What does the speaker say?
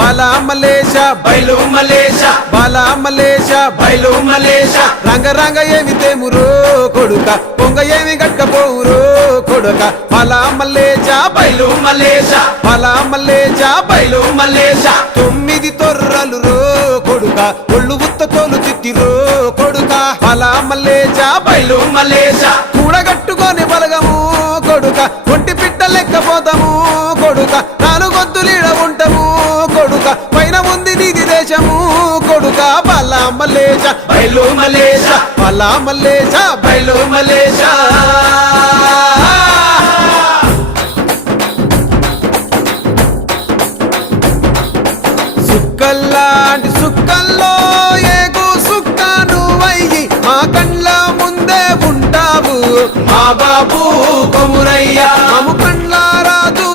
బాలా మలేష బయలు మలేష బాలా మలేష బయలు మలేష రంగ రంగ ఏమి తేమురో కొడుక పొంగ ఏమి గట్టపోవురో కొడుక బాలా మలేష బయలు మలేష బాలా మలేష బయలు మలేష 9 తొర్రలు రో కొడుక ఒళ్ళు ఉత్త తోలు చిట్టిరో కొడుక బాలా మలేష బయలు మలేష కూడగట్టుకొని బలగము కొడుక ఒంటి పిట్ట లెక్కపోతాము కొడుక 4 గొంతులీడ ఉంటాము కొడుక పైన ఉంది నీది దేశము కొడుక బాలా మలేష బయలు మలేష బాలా మలేష బయలు మలేష సుక్కల్లాంటి సుక్కల్లో ఏగు సుక్క నువ్వయ్యి మా కండ్ల ముందే ఉంటావు మా బాబు కొమురయ్య మము కండ్లారా